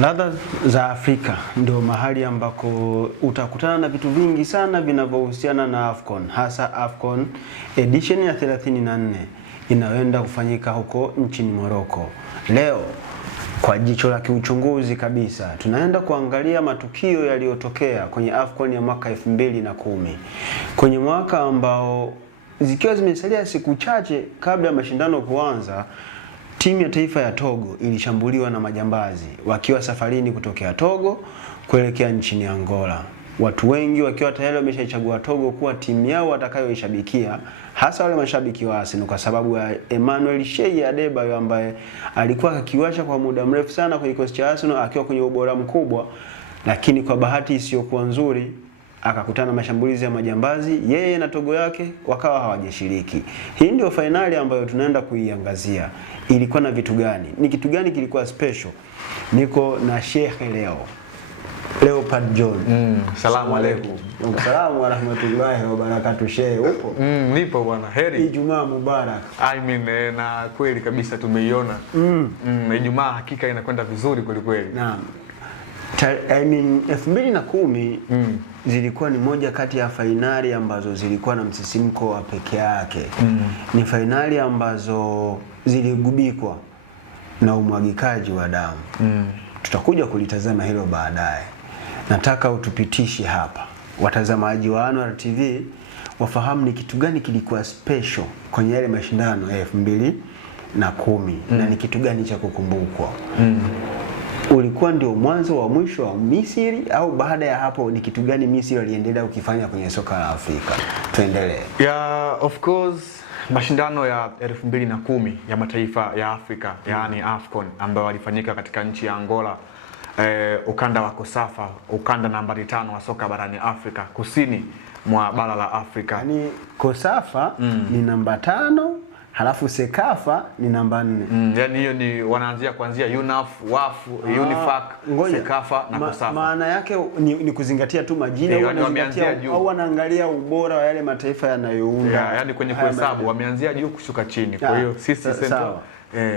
Ladha za Afrika ndio mahali ambako utakutana na vitu vingi sana vinavyohusiana na AFCON, hasa AFCON edition ya 34 inayoenda kufanyika huko nchini Morocco. Leo kwa jicho la kiuchunguzi kabisa tunaenda kuangalia matukio yaliyotokea kwenye AFCON ya mwaka 2010. Kwenye mwaka ambao zikiwa zimesalia siku chache kabla ya mashindano kuanza, timu ya taifa ya Togo ilishambuliwa na majambazi wakiwa safarini kutokea Togo kuelekea nchini Angola. Watu wengi wakiwa tayari wameshaichagua Togo kuwa timu yao watakayoishabikia, hasa wale mashabiki wa Arsenal kwa sababu ya Emmanuel Shey Adebayo ambaye alikuwa akikiwasha kwa muda mrefu sana kwenye kikosi cha Arsenal akiwa kwenye ubora mkubwa, lakini kwa bahati isiyokuwa nzuri akakutana na mashambulizi ya majambazi, yeye na Togo yake wakawa hawajashiriki. Hii ndio fainali ambayo tunaenda kuiangazia. Ilikuwa na vitu gani? Ni kitu gani kilikuwa special? Niko na Sheikh Leopard John. Salamu alaykum. Salamu wa rahmatullahi wa barakatuh. Sheikh, upo? Nipo bwana. Heri. Ijumaa mubarak. Na kweli kabisa tumeiona. Ijumaa hakika inakwenda vizuri kweli kweli. Naam. 2010 zilikuwa ni moja kati ya fainali ambazo zilikuwa na msisimko wa peke yake. Ni fainali ambazo ziligubikwa na umwagikaji wa damu. Tutakuja kulitazama hilo baadaye. Nataka utupitishe hapa watazamaji wa Anwar TV wafahamu ni kitu gani kilikuwa special kwenye yale mashindano ya 2010 na ni kitu gani cha kukumbukwa. Ulikuwa ndio mwanzo wa mwisho wa Misri au baada ya hapo ni kitu gani Misri waliendelea kukifanya kwenye soka la Afrika? Tuendelee. Of course mashindano ya 2010 ya mataifa ya Afrika yaani AFCON ambayo walifanyika katika nchi ya Angola, ukanda wa Kosafa, ukanda nambari 5 wa soka barani Afrika, kusini mwa bara la Afrika. Yaani Kosafa ni namba 5, halafu Sekafa ni namba 4. Yaani hiyo ni wanaanzia kuanzia UNAF, WAF, UNIFAC, Sekafa na Kosafa. Maana yake ni kuzingatia tu majina au wanaangalia ubora wa yale mataifa yanayounda. Yaani kwenye kuhesabu wameanzia juu kushuka chini. Kwa hiyo sisi central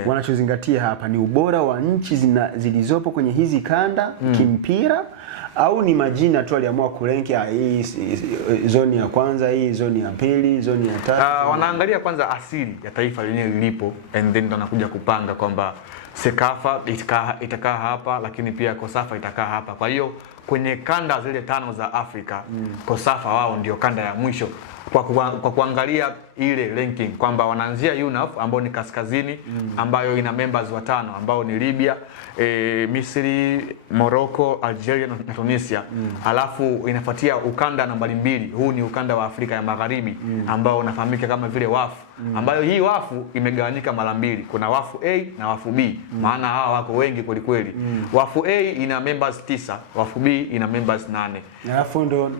wanachozingatia hapa ni ubora wa nchi zilizopo kwenye hizi kanda kimpira, au ni majina tu aliamua kurenki hii zoni ya kwanza, hii zoni ya pili, zoni ya tatu. Wanaangalia kwanza asili ya taifa lenyewe lilipo and then wanakuja kupanga kwamba Sekafa itakaa hapa, lakini pia Kosafa itakaa hapa. Kwa hiyo kwenye kanda zile 5 za Afrika, Kosafa wao ndio kanda ya mwisho kwa kuangalia ile ranking kwamba wanaanzia UNAF ambao ni kaskazini, ambayo ina members 5 ambao ni Libya, Misri, Morocco, Algeria na Tunisia. Alafu inafuatia ukanda nambari 2. Huu ni ukanda wa Afrika ya Magharibi ambao unafahamika kama vile WAF, ambayo hii WAF imegawanyika mara 2. Kuna WAF A na WAF B. Maana hawa wako wengi kweli kweli. WAF A ina members 9, WAF B ina members 8. Alafu ndo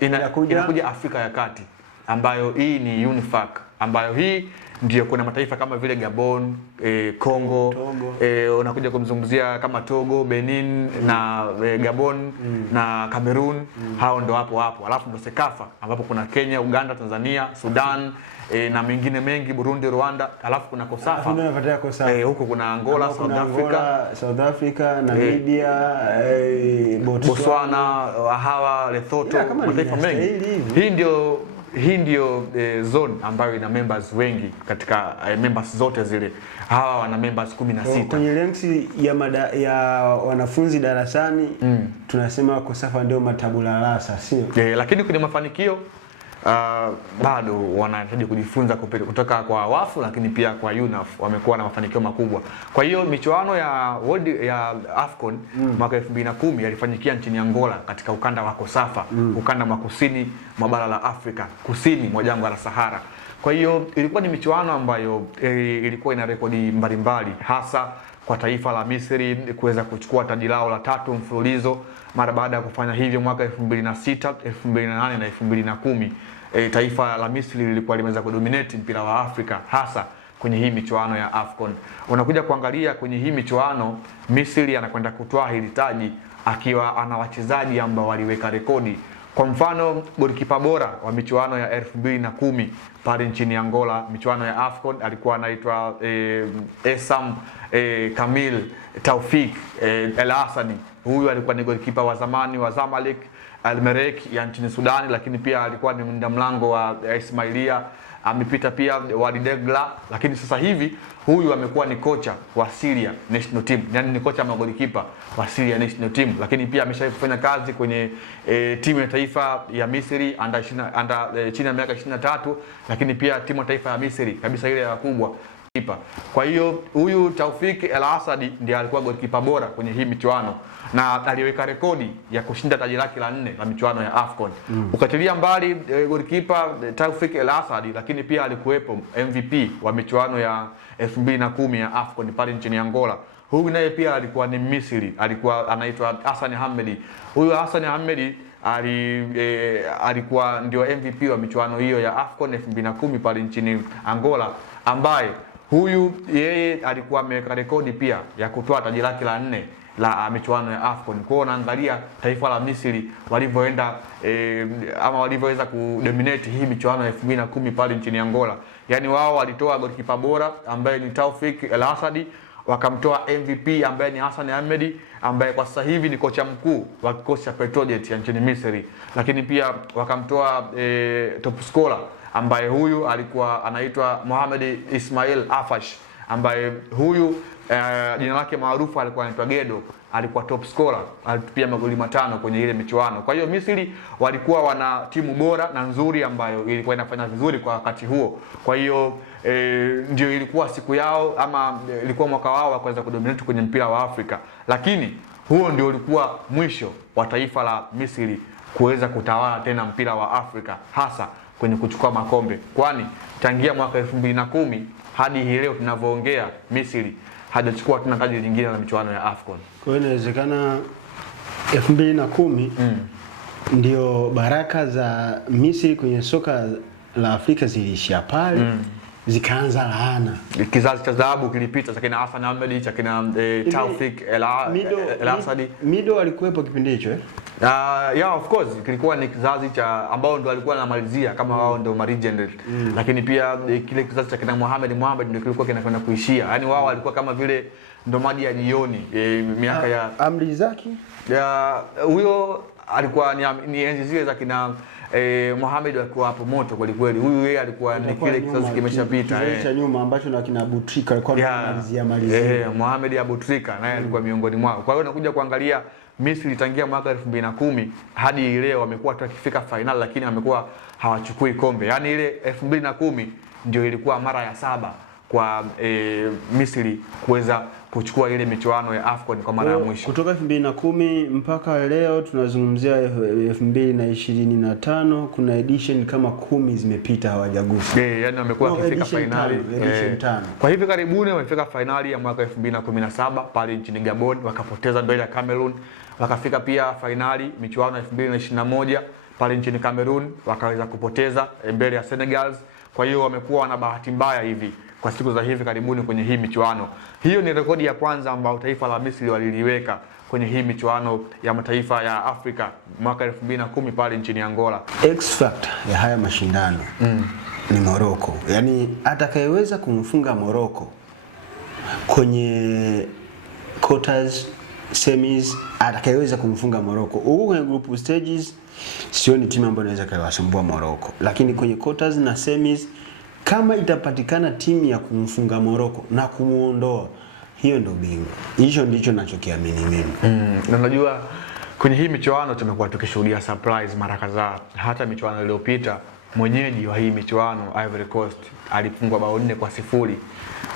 inakuja Afrika ya Kati ambayo hii ni UNIFAC, ambayo hii ndio kuna mataifa kama vile Gabon, Congo, unakuja kumzungumzia kama Togo, Benin na Gabon na Cameroon. Hao ndo hapo. Alafu ndo Sekafa ambapo kuna Kenya, Uganda, Tanzania, Sudan na mengi, Burundi, Rwanda. Alafu kuna Kosafa. Huko kuna Angola, South Africa, Namibia, Botswana, hawa Lesotho, mataifa mengi. Hii ndio zone ambayo ina members wengi katika members zote zile. Hawa wana members 16. Kwenye ranks ya wanafunzi darasani tunasema Kosafa ndio matabula rasa, sio? Lakini kwenye mafanikio bado wanahitaji kujifunza kutoka kwa WAF, lakini pia kwa UNAF wamekuwa na mafanikio makubwa. Kwa hiyo michuano ya AFCON mwaka 2010 yalifanyikia nchini Angola katika ukanda wa Kosafa, ukanda wa kusini mwa bara la Afrika, kusini mwa jangwa la Sahara. Kwa hiyo ilikuwa ni michuano ambayo ilikuwa ina rekodi mbalimbali, hasa kwa taifa la Misri kuweza kuchukua taji lao la 3 mfululizo mara baada ya kufanya hivyo mwaka 2006, 2008 na 2010. Taifa la Misri lilikuwa limeweza kudominate mpira wa Afrika hasa kwenye hii michuano ya AFCON. Unakuja kuangalia kwenye hii michuano, Misri anakwenda kutoa hili taji akiwa ana wachezaji ambao waliweka rekodi Kwa mfano golikipa bora wa michuano ya 2010 pale nchini Angola, michuano ya AFCON, alikuwa anaitwa Essam Kamil Taufik El Asadi. Huyu alikuwa ni golikipa wa zamani wa Zamalek Al Merrek ya nchini Sudani, lakini pia alikuwa ni mlinda mlango wa Ismailia, amepita pia Wydad Degla, lakini sasa hivi huyu amekuwa ni kocha wa Syria National Team, yani ni kocha wa golikipa wa Syria National Team, lakini pia ameshawahi kufanya kazi kwenye timu ya taifa ya Misri chini ya miaka 23, lakini pia timu ya taifa ya Misri kabisa ile ya kubwa kipa. Kwa hiyo huyu Taufik El Asadi ndiye alikuwa golikipa bora kwenye hii michuano na aliweka rekodi ya kushinda taji lake la 4 la michuano ya AFCON. Ukatilia mbali golikipa Taufik El Asadi, lakini pia alikuwepo MVP wa michuano ya 2010 ya AFCON pale nchini Angola. Huyu naye pia alikuwa ni Misri, alikuwa anaitwa Hassan Hamedi. Huyu Hassan Hamedi alikuwa ndio MVP wa michuano hiyo ya AFCON 2010 pale nchini Angola, ambaye huyu yeye alikuwa ameweka rekodi pia ya kutoa taji lake la 4 la michuano ya AFCON. Kwa hiyo unaangalia taifa la Misri walivyoenda ama walivyoweza kudominate hii michuano ya 2010 pale nchini Angola. Yaani wao walitoa golikipa bora ambaye ni Taufik El Asadi, wakamtoa MVP ambaye ni Hassan Hamedi, ambaye kwa sasa hivi ni kocha mkuu wa kikosi cha Petrojet ya nchini Misri, lakini pia wakamtoa top scorer ambaye huyu alikuwa anaitwa Mohamed Ismail Afash, ambaye huyu jina lake maarufu alikuwa anaitwa Gedo, alikuwa top scorer, alitupia magoli 5 kwenye ile michuano. Kwa hiyo Misri walikuwa wana timu bora na nzuri ambayo ilikuwa inafanya vizuri kwa wakati huo. Kwa hiyo ndio ilikuwa siku yao ama ilikuwa mwaka wao wa kuweza kudominate kwenye mpira wa Afrika. Lakini huo ndio ulikuwa mwisho wa taifa la Misri kuweza kutawala tena mpira wa Afrika, hasa kwenye kuchukua makombe. Kwani tangia mwaka 2010 hadi hii leo tunavyoongea, Misri hajachukua tena taji lingine la michuano ya AFCON. Kwa hiyo inawezekana 2010 ndio baraka za Misri kwenye soka la Afrika ziliishia pale, zikaanza laana. Kizazi cha dhahabu kilipita cha kina Hassan Hamedi, cha kina Taufik El Asadi. Mido alikuwepo kipindi hicho yeah, of course kilikuwa ni kizazi cha ambao ndo alikuwa anamalizia kama wao ndo legend. Lakini pia kile kizazi cha kina Mohamed ndio kilikuwa kinakwenda kuishia. Yaani wao walikuwa kama vile ndo maji ya jioni miaka ya Amri Zaki. Huyo alikuwa ni enzi zile za kina Mohamed alikuwa hapo moto kweli kweli. Huyu yeye alikuwa ni kile kizazi kimeshapita cha nyuma ambacho na kina Abutrika alikuwa anamalizia Mohamed Abutrika naye alikuwa miongoni mwao. Kwa hiyo nakuja kuangalia Misri tangia mwaka 2010 hadi leo wamekuwa tukifika final, lakini wamekuwa hawachukui kombe. Yaani ile 2010 ndio ilikuwa mara ya 7 kwa Misri kuweza kuchukua ile michuano ya AFCON kwa mara ya mwisho. Kutoka 2010 mpaka leo tunazungumzia 2025, kuna edition kama 10 zimepita hawajagusa. Yani wamekuwa wakifika finali. Kwa hivi karibuni wamefika finali ya mwaka 2017 pale nchini Gabon, wakapoteza mbele ya Cameroon. Wakafika pia finali michuano ya 2021 pale nchini Cameroon, wakaweza kupoteza mbele ya Senegal. Kwa hiyo wamekuwa wana bahati mbaya hivi kwa siku za hivi karibuni kwenye hii michuano. Hiyo ni rekodi ya kwanza ambayo taifa la Misri waliliweka kwenye hii michuano ya mataifa ya Afrika mwaka 2010 pale nchini Angola. X factor ya haya mashindano ni Morocco. Yaani atakayeweza kumfunga Morocco kwenye quarters, semis, atakayeweza kumfunga Morocco. Huko kwenye group stages sioni timu ambayo inaweza kuwasumbua Morocco. Lakini kwenye quarters na semis, kama itapatikana timu ya kumfunga Morocco na kumuondoa, hiyo ndio bingwa. Hicho ndicho ninachokiamini mimi. Na unajua kwenye hii michuano tumekuwa tukishuhudia surprise mara kadhaa. Hata michuano iliyopita mwenyeji wa hii michuano Ivory Coast alifungwa bao 4-0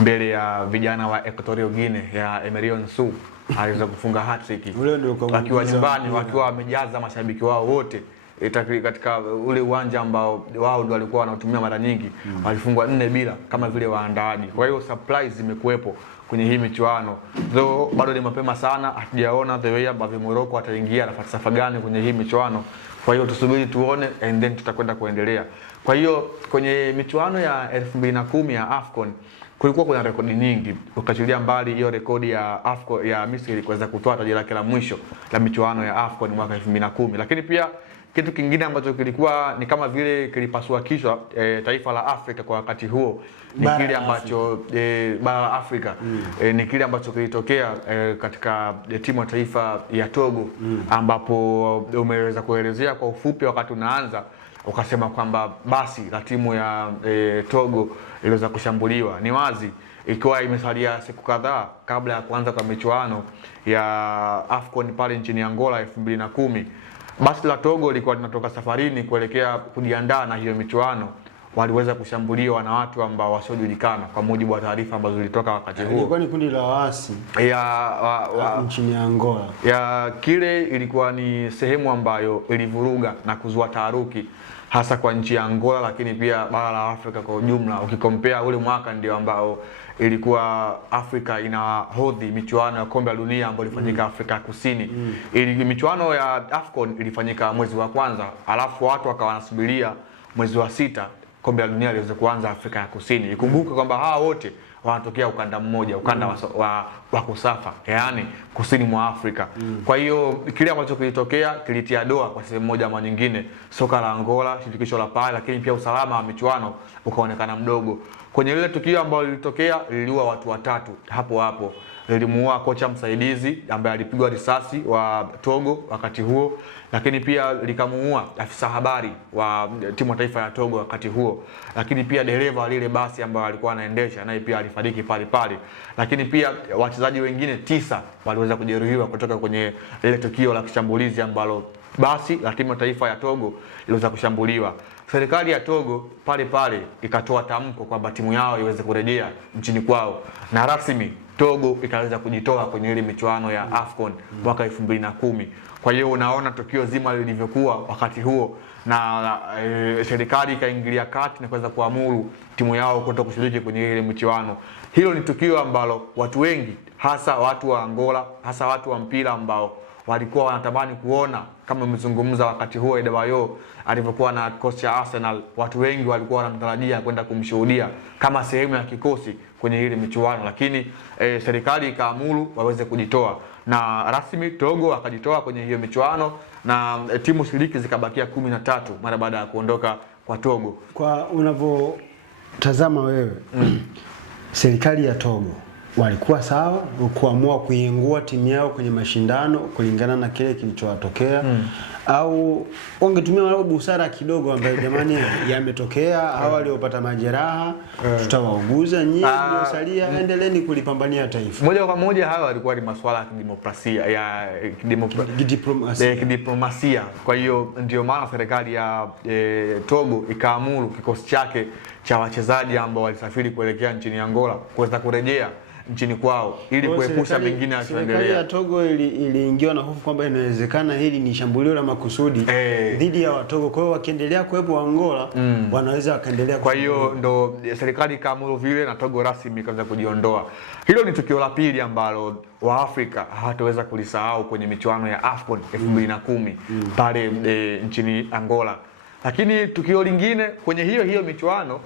mbele ya vijana wa Equatorial Guinea ya Emerion Su. Aliweza kufunga hat-trick wakiwa nyumbani, wakiwa wamejaza mashabiki wao wote katika ule uwanja ambao wao ndio walikuwa wanatumia mara nyingi. Walifungwa 4-0 kama vile waandaaji. Kwa hiyo surprise zimekuepo kwenye hii michuano. Though bado ni mapema sana, hatujaona the way ambavyo Morocco ataingia na falsafa gani kwenye hii michuano. Kwa hiyo tusubiri tuone and then tutakwenda kuendelea. Kwa hiyo kwenye michuano ya 2010 ya AFCON kulikuwa kuna rekodi nyingi, ukachilia mbali hiyo rekodi ya AFCON ya Misri kuweza kutoa taji lake la mwisho la michuano ya AFCON mwaka 2010, lakini pia kitu kingine ambacho kilikuwa ni kama vile kilipasua kichwa taifa la Afrika kwa wakati huo ni kile ambacho bara la Afrika ni kile ambacho kilitokea katika timu ya taifa ya Togo, ambapo umeweza kuelezea kwa ufupi wakati unaanza ukasema kwamba basi la timu ya Togo iliweza kushambuliwa. Ni wazi ikiwa imesalia siku kadhaa kabla ya kuanza kwa michuano ya AFCON pale nchini Angola 2010, basi la Togo lilikuwa linatoka safarini kuelekea kujiandaa na hiyo michuano, waliweza kushambuliwa na watu ambao wasiojulikana kwa mujibu wa taarifa ambazo zilitoka wakati huo. Ilikuwa ni kundi la waasi nchini Angola. Kile ilikuwa ni sehemu ambayo ilivuruga na kuzua taharuki hasa kwa nchi ya Angola, lakini pia bara la Afrika kwa ujumla. Ukikompea ule mwaka ndio ambao ilikuwa Afrika inahodhi michuano ya kombe la dunia ambayo ilifanyika Afrika ya Kusini. Michuano ya AFCON ilifanyika mwezi wa kwanza, alafu watu wakawa wanasubiria mwezi wa sita kombe la dunia liweze kuanza Afrika ya Kusini. Ikumbuke kwamba hawa wote wanatokea ukanda mmoja, ukanda wa Kosafa, yaani kusini mwa Afrika. Kwa hiyo kile ambacho kilitokea kilitia doa kwa sehemu moja ama nyingine soka la Angola, shirikisho la pale, lakini pia usalama wa michuano ukaonekana mdogo. Kwenye ile tukio ambalo lilitokea liliua watu watatu hapo. Lilimuua kocha msaidizi ambaye alipigwa risasi wa Togo wakati huo, lakini pia likamuua afisa habari wa timu ya taifa ya Togo wakati huo, lakini pia dereva lile basi ambaye alikuwa anaendesha naye pia alifariki pale, lakini pia wachezaji wengine 9 waliweza kujeruhiwa kutoka kwenye ile tukio la kishambulizi ambalo basi la timu ya taifa ya Togo iliweza kushambuliwa. Serikali ya Togo pale ikatoa tamko kwamba timu yao iweze kurejea nchini kwao, na rasmi Togo ikaweza kujitoa kwenye ile michuano ya AFCON mwaka 2010. Kwa hiyo unaona tukio zima lilivyokuwa wakati huo, na serikali ikaingilia kati na kuweza kuamuru timu yao kuto kushiriki kwenye ile michuano. Hilo ni tukio ambalo watu wengi, hasa watu wa Angola, hasa watu wa mpira ambao walikuwa wanatamani kuona, kama umezungumza wakati huo Adebayor alivyokuwa na kikosi cha Arsenal, watu wengi walikuwa wanamtarajia kwenda kumshuhudia kama sehemu ya kikosi kwenye ile michuano, lakini serikali ikaamuru waweze kujitoa, na rasmi Togo akajitoa kwenye hiyo michuano, na timu shiriki zikabakia 13 mara baada ya kuondoka kwa Togo. Kwa unavyotazama wewe, serikali ya Togo walikuwa sawa kuamua kuiengua timu yao kwenye mashindano kulingana na kile kilichowatokea, au wangetumia wao busara kidogo ambayo jamani yametokea, hao waliopata majeraha tutawauguza, nyinyi mliosalia endeleeni kulipambania taifa. Moja kwa moja hayo walikuwa ni masuala ya kidiplomasia. Kwa hiyo ndio maana serikali ya Togo ikaamuru kikosi chake cha wachezaji ambao walisafiri kuelekea nchini Angola kuweza kurejea nchini kwao ili kuepusha mengine yasiendelee. Serikali ya Togo iliingiwa na hofu kwamba inawezekana hili ni shambulio la makusudi dhidi ya Watogo. Kwa hiyo wakiendelea kuwepo Angola wanaweza wakaendelea. Kwa hiyo ndo serikali ikaamuru vile na Togo rasmi ikaanza kujiondoa. Hilo ni tukio la pili ambalo Waafrika hawataweza kulisahau kwenye michuano ya AFCON 2010 pale nchini Angola. Lakini tukio lingine kwenye hiyo michuano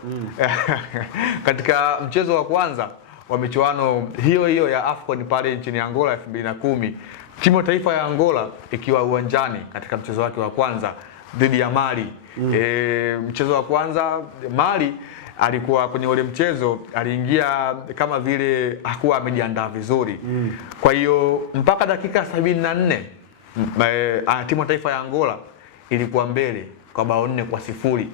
katika mchezo wa kwanza wa michuano hiyo ya AFCON pale nchini Angola 2010, timu ya taifa ya Angola ikiwa uwanjani katika mchezo wake wa kwanza dhidi ya Mali. Mchezo wa kwanza Mali alikuwa kwenye ule mchezo aliingia kama vile hakuwa amejiandaa vizuri. Kwa hiyo mpaka dakika 74 timu ya taifa ya Angola ilikuwa mbele kwa bao 4-0.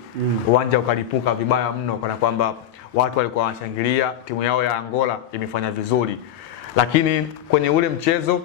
Uwanja ukalipuka vibaya mno, kana kwamba watu walikuwa wanashangilia timu yao ya Angola imefanya vizuri. Lakini kwenye ule mchezo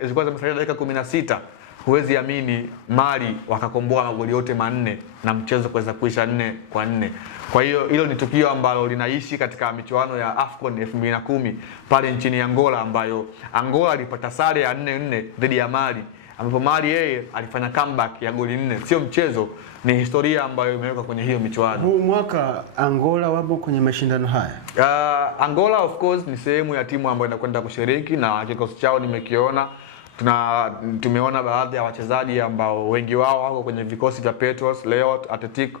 zilikuwa zimesalia dakika 16, huwezi amini Mali wakakomboa magoli yote 4 na mchezo kuweza kuisha 4-4. Kwa hiyo hilo ni tukio ambalo linaishi katika michuano ya AFCON 2010 pale nchini Angola, ambayo Angola ilipata sare ya 4-4 dhidi ya Mali, ambapo Mali yeye alifanya comeback ya goli 4. Sio mchezo, ni historia ambayo imewekwa kwenye hiyo michuano. Huu mwaka Angola wapo kwenye mashindano haya. Angola of course ni sehemu ya timu ambayo inakwenda kushiriki, na kikosi chao nimekiona Tumeona baadhi ya wachezaji ambao wengi wao wako kwenye vikosi vya Petros, Leo Athletic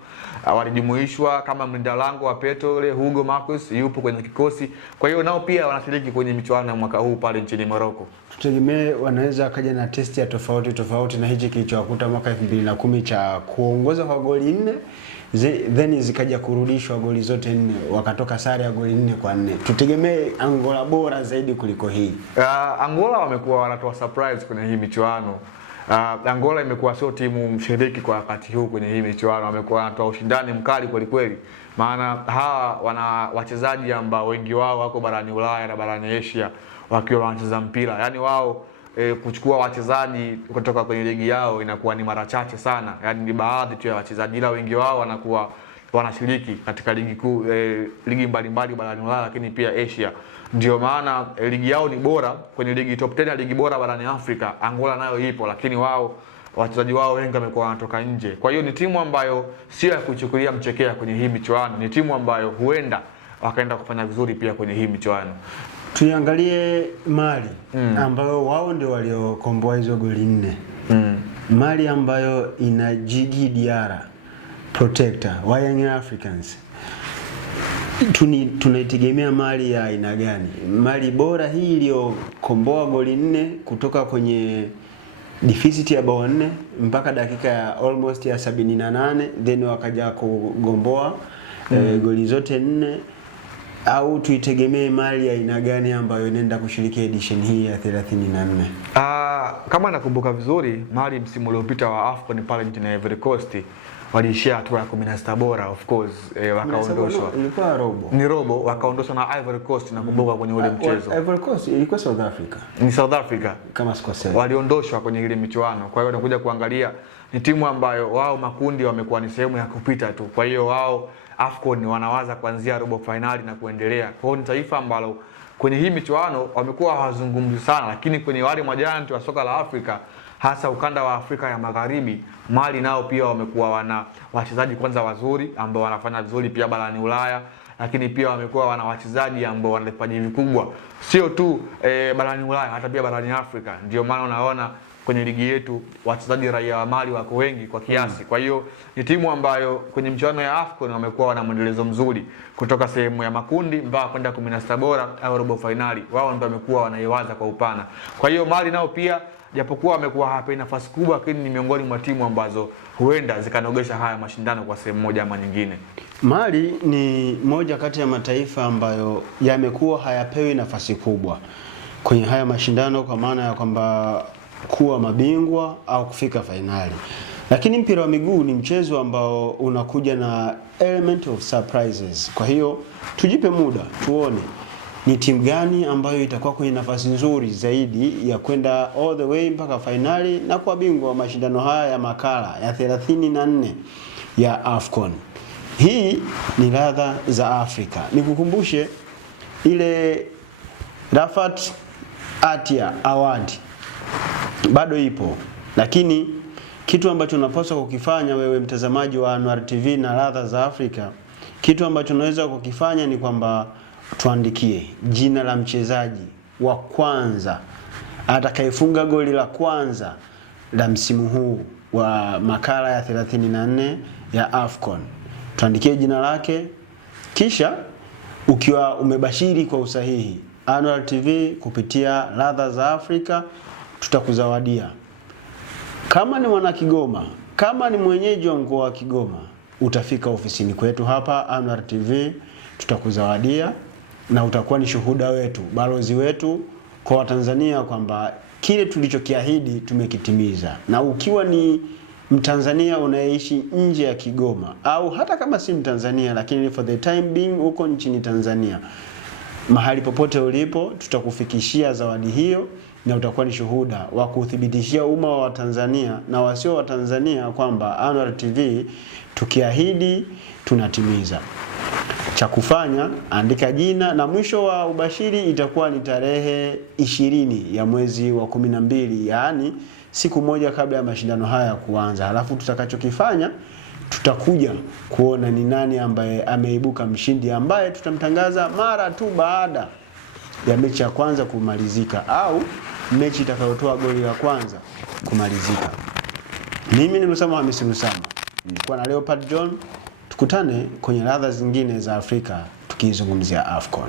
walijumuishwa, kama mlinda lango wa Petro Hugo Marcus yupo kwenye kikosi. Kwa hiyo nao pia wanashiriki kwenye michuano ya mwaka huu pale nchini Morocco. Tutegemee wanaweza kaja na testi ya tofauti na hichi kilichowakuta mwaka 2010 cha kuongoza kwa goli 4 then zikaja kurudishwa goli zote 4, wakatoka sare ya goli 4-4. Tutegemee Angola bora zaidi kuliko hii. Angola wamekuwa wanatoa surprise kwenye hii michuano. Angola imekuwa sio timu mshiriki kwa wakati huu kwenye hii michuano, wamekuwa wanatoa ushindani mkali kweli kweli. Maana hawa wana wachezaji ambao wengi wao wako barani Ulaya na barani Asia wakiwa wanacheza mpira. Yaani wao kuchukua wachezaji kutoka kwenye ligi yao inakuwa ni mara chache sana. Yaani ni baadhi tu ya wachezaji, ila wengi wao wanakuwa wanashiriki katika ligi kuu, ligi mbalimbali barani Ulaya lakini pia Asia. Ndio maana ligi yao ni bora kwenye ligi top 10 ya ligi bora barani Afrika. Angola nayo ipo, lakini wao wachezaji wao wengi wamekuwa wanatoka nje. Kwa hiyo ni timu ambayo sio ya kuchukulia mchekea kwenye hii michuano. Ni timu ambayo huenda wakaenda kufanya vizuri pia kwenye hii michuano. Tuiangalie Mali ambayo wao ndio waliokomboa hizo goli 4. Mali ambayo ina Djigui Diarra, protector wa Young Africans. Tunaitegemea Mali ya aina gani? Mali bora hii iliyokomboa goli 4 kutoka kwenye deficit ya bao 4 mpaka dakika ya almost ya 78, then wakaja kugomboa goli zote 4, au tuitegemee Mali ya aina gani ambayo inaenda kushiriki edition hii ya 34? Kama nakumbuka vizuri, Mali msimu uliopita wa AFCON pale nchini Ivory Coast waliishia hatua ya 16 bora, of course wakaondoshwa. Ilikuwa robo. Ni robo, wakaondoshwa na Ivory Coast, nakumbuka kwenye ule mchezo. Ivory Coast ilikuwa South Africa. Ni South Africa Kama sikosea. Waliondoshwa kwenye ile michuano. Kwa hiyo unakuja kuangalia ni timu ambayo wao makundi wamekuwa ni sehemu ya kupita tu. Kwa hiyo wao AFCON wanawaza kuanzia robo finali na kuendelea. Kwa hiyo ni taifa ambalo kwenye hii michuano wamekuwa hawazungumzi sana, lakini kwenye wale majanti wa soka la Afrika, hasa ukanda wa Afrika ya Magharibi, Mali nao pia wamekuwa wana wachezaji kwanza wazuri ambao wanafanya vizuri pia barani Ulaya, lakini pia wamekuwa wana wachezaji ambao wana vipaji vikubwa sio tu barani Ulaya, hata pia barani Afrika. Ndio maana unaona kwenye ligi yetu wachezaji raia wa Mali wako wengi kwa kiasi. Kwa hiyo ni timu ambayo kwenye michuano ya AFCON wamekuwa wana mwendelezo mzuri kutoka sehemu ya makundi mpaka kwenda 16 bora au robo finali. Wao ndio wamekuwa wanaiwaza kwa upana. Kwa hiyo Mali nao pia japokuwa wamekuwa hapa nafasi kubwa, lakini ni miongoni mwa timu ambazo huenda zikanogesha haya mashindano kwa sehemu moja ama nyingine. Mali ni moja kati ya mataifa ambayo yamekuwa hayapewi nafasi kubwa kwenye haya mashindano, kwa maana ya kwamba kuwa mabingwa au kufika fainali. Lakini mpira wa miguu ni mchezo ambao unakuja na element of surprises. Kwa hiyo tujipe muda tuone ni timu gani ambayo itakuwa kwenye nafasi nzuri zaidi ya kwenda all the way mpaka fainali na kuwa bingwa wa mashindano haya ya makala ya 34 ya AFCON. Hii ni ladha za Afrika. Nikukumbushe ile Rafat Atia Award bado ipo, lakini kitu ambacho unapaswa kukifanya wewe mtazamaji wa Anwar TV na ladha za Afrika, kitu ambacho unaweza kukifanya ni kwamba tuandikie jina la mchezaji wa kwanza atakayefunga goli la kwanza la msimu huu wa makala ya 34 ya AFCON. Tuandikie jina lake, kisha ukiwa umebashiri kwa usahihi, Anwar TV kupitia ladha za Afrika tutakuzawadia. Kama ni mwana Kigoma, kama ni mwenyeji wa mkoa wa Kigoma, utafika ofisini kwetu hapa Anwar TV, tutakuzawadia na utakuwa ni shuhuda wetu, balozi wetu kwa Watanzania kwamba kile tulichokiahidi tumekitimiza. Na ukiwa ni Mtanzania unayeishi nje ya Kigoma, au hata kama si Mtanzania lakini for the time being uko nchini Tanzania, mahali popote ulipo tutakufikishia zawadi hiyo, na utakuwa ni shuhuda wa kuthibitishia umma wa Tanzania na wasio wa Tanzania kwamba Anwar TV tukiahidi tunatimiza. Cha kufanya, andika jina, na mwisho wa ubashiri itakuwa ni tarehe 20 ya mwezi wa 12, yaani siku moja kabla ya mashindano haya kuanza. Halafu tutakachokifanya, tutakuja kuona ni nani ambaye ameibuka mshindi, ambaye tutamtangaza mara tu baada ya mechi ya kwanza kumalizika, au mechi itakayotoa goli la kwanza kumalizika. Mimi ni Lusama Hamisi Lusama, nilikuwa na Leopard John. Tukutane kwenye ladha zingine za Afrika tukizungumzia AFCON.